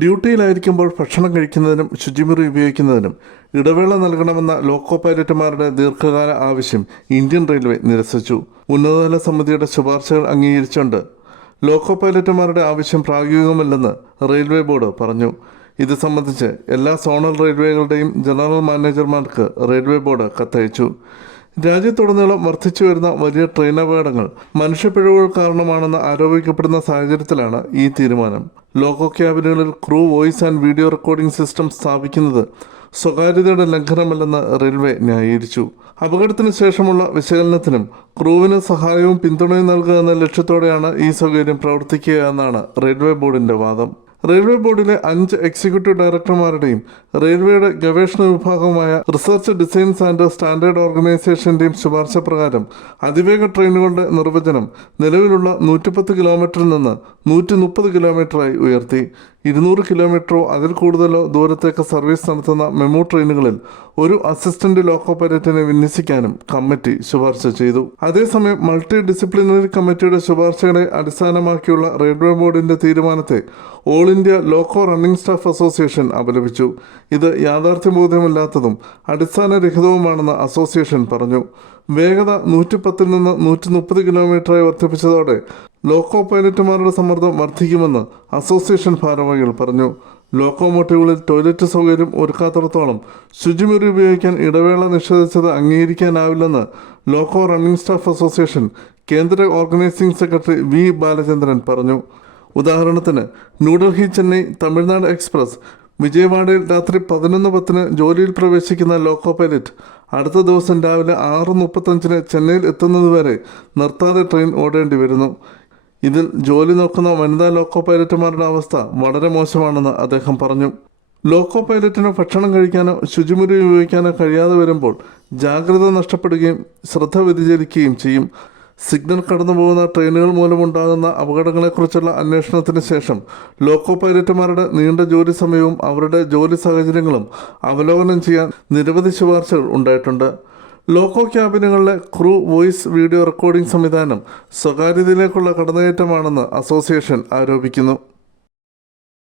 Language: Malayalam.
ഡ്യൂട്ടിയിലായിരിക്കുമ്പോൾ ഭക്ഷണം കഴിക്കുന്നതിനും ശുചിമുറി ഉപയോഗിക്കുന്നതിനും ഇടവേള നൽകണമെന്ന ലോക്കോ പൈലറ്റുമാരുടെ ദീർഘകാല ആവശ്യം ഇന്ത്യൻ റെയിൽവേ നിരസിച്ചു. ഉന്നതതല സമിതിയുടെ ശുപാർശകൾ അംഗീകരിച്ചുകൊണ്ട് ലോക്കോ പൈലറ്റുമാരുടെ ആവശ്യം പ്രായോഗികമല്ലെന്ന് റെയിൽവേ ബോർഡ് പറഞ്ഞു. ഇത് സംബന്ധിച്ച് എല്ലാ സോണൽ റെയിൽവേകളുടെയും ജനറൽ മാനേജർമാർക്ക് റെയിൽവേ ബോർഡ് കത്തയച്ചു. രാജ്യത്തുടനീളം വർദ്ധിച്ചു വരുന്ന വലിയ ട്രെയിൻ അപകടങ്ങൾ മനുഷ്യപ്പിഴവുകൾ കാരണമാണെന്ന് ആരോപിക്കപ്പെടുന്ന സാഹചര്യത്തിലാണ് ഈ തീരുമാനം. Loco ക്യാബിനുകളിൽ crew voice and video recording system സ്ഥാപിക്കുന്നത് സ്വകാര്യതയുടെ ലംഘനമല്ലെന്ന് റെയിൽവേ ന്യായീകരിച്ചു. അപകടത്തിന് ശേഷമുള്ള വിശകലനത്തിനും ക്രൂവിന് സഹായവും പിന്തുണയും നൽകുക എന്ന ലക്ഷ്യത്തോടെയാണ് ഈ സൗകര്യം പ്രവർത്തിക്കുക എന്നാണ് റെയിൽവേ ബോർഡിന്റെ വാദം. റെയിൽവേ ബോർഡിലെ അഞ്ച് എക്സിക്യൂട്ടീവ് ഡയറക്ടർമാരുടെയും റെയിൽവേയുടെ ഗവേഷണ വിഭാഗമായ റിസർച്ച് ഡിസൈൻസ് ആൻഡ് സ്റ്റാൻഡേർഡ് ഓർഗനൈസേഷന്റെയും ശുപാർശ പ്രകാരം അതിവേഗ ട്രെയിനുകളുടെ നിർവചനം നിലവിലുള്ള നൂറ്റിപ്പത്ത് കിലോമീറ്ററിൽ നിന്ന് നൂറ്റി മുപ്പത് കിലോമീറ്ററായി ഉയർത്തി. ഇരുന്നൂറ് കിലോമീറ്ററോ അതിൽ കൂടുതലോ ദൂരത്തേക്ക് സർവീസ് നടത്തുന്ന മെമു ട്രെയിനുകളിൽ ഒരു അസിസ്റ്റന്റ് ലോക്കോ പൈലറ്റിനെ വിന്യസിക്കാനും കമ്മിറ്റി ശുപാർശ ചെയ്തു. അതേസമയം മൾട്ടി ഡിസിപ്ലിനറി കമ്മിറ്റിയുടെ ശുപാർശകളെ അടിസ്ഥാനമാക്കിയുള്ള റെയിൽവേ ബോർഡിന്റെ തീരുമാനത്തെ all India loco running staff association അപലപിച്ചു. ഇത് യാഥാർത്ഥ്യബോധ്യമില്ലാത്തതും അടിസ്ഥാനരഹിതവുമാണെന്ന് അസോസിയേഷൻ പറഞ്ഞു. വേഗത നൂറ്റി പത്തിൽ നിന്ന് നൂറ്റി മുപ്പത് കിലോമീറ്ററായി വർദ്ധിപ്പിച്ചതോടെ ലോക്കോ പൈലറ്റുമാരുടെ സമ്മർദ്ദം വർദ്ധിക്കുമെന്ന് അസോസിയേഷൻ ഭാരവാഹികൾ പറഞ്ഞു. ലോക്കോമോട്ടീവുകളിൽ ടോയ്ലറ്റ് സൗകര്യം ഒരുക്കാത്തിടത്തോളം ശുചിമുറി ഉപയോഗിക്കാൻ ഇടവേള നിഷേധിച്ചത് അംഗീകരിക്കാനാവില്ലെന്ന് ലോക്കോ റണ്ണിംഗ് സ്റ്റാഫ് അസോസിയേഷൻ കേന്ദ്ര ഓർഗനൈസിംഗ് സെക്രട്ടറി വി ബാലചന്ദ്രൻ പറഞ്ഞു. ഉദാഹരണത്തിന് ന്യൂഡൽഹി ചെന്നൈ തമിഴ്നാട് എക്സ്പ്രസ് വിജയവാഡയിൽ രാത്രി പതിനൊന്ന് പത്തിന് ജോലിയിൽ പ്രവേശിക്കുന്ന ലോക്കോ പൈലറ്റ് അടുത്ത ദിവസം രാവിലെ ആറ് മുപ്പത്തഞ്ചിന് ചെന്നൈയിൽ എത്തുന്നതുവരെ നിർത്താതെ ട്രെയിൻ ഓടേണ്ടി വരുന്നു. ഇതിൽ ജോലി നോക്കുന്ന വനിതാ ലോക്കോ പൈലറ്റുമാരുടെ അവസ്ഥ വളരെ മോശമാണെന്ന് അദ്ദേഹം പറഞ്ഞു. ലോക്കോ പൈലറ്റിന് ഭക്ഷണം കഴിക്കാനോ ശുചിമുറി ഉപയോഗിക്കാനോ കഴിയാതെ വരുമ്പോൾ ജാഗ്രത നഷ്ടപ്പെടുകയും ശ്രദ്ധ വ്യതിചലിക്കുകയും ചെയ്യും. സിഗ്നൽ കടന്നു പോകുന്ന ട്രെയിനുകൾ മൂലമുണ്ടാകുന്ന അപകടങ്ങളെക്കുറിച്ചുള്ള അന്വേഷണത്തിന് ശേഷം ലോക്കോ പൈലറ്റുമാരുടെ നീണ്ട ജോലി സമയവും അവരുടെ ജോലി സാഹചര്യങ്ങളും അവലോകനം ചെയ്യാൻ നിരവധി ശുപാർശകൾ ഉണ്ടായിട്ടുണ്ട്. ലോക്കോ ക്യാബിനുകളിലെ ക്രൂ വോയിസ് വീഡിയോ റെക്കോർഡിംഗ് സംവിധാനം സ്വകാര്യതയിലേക്കുള്ള കടന്നുകയറ്റമാണെന്ന് അസോസിയേഷൻ ആരോപിക്കുന്നു.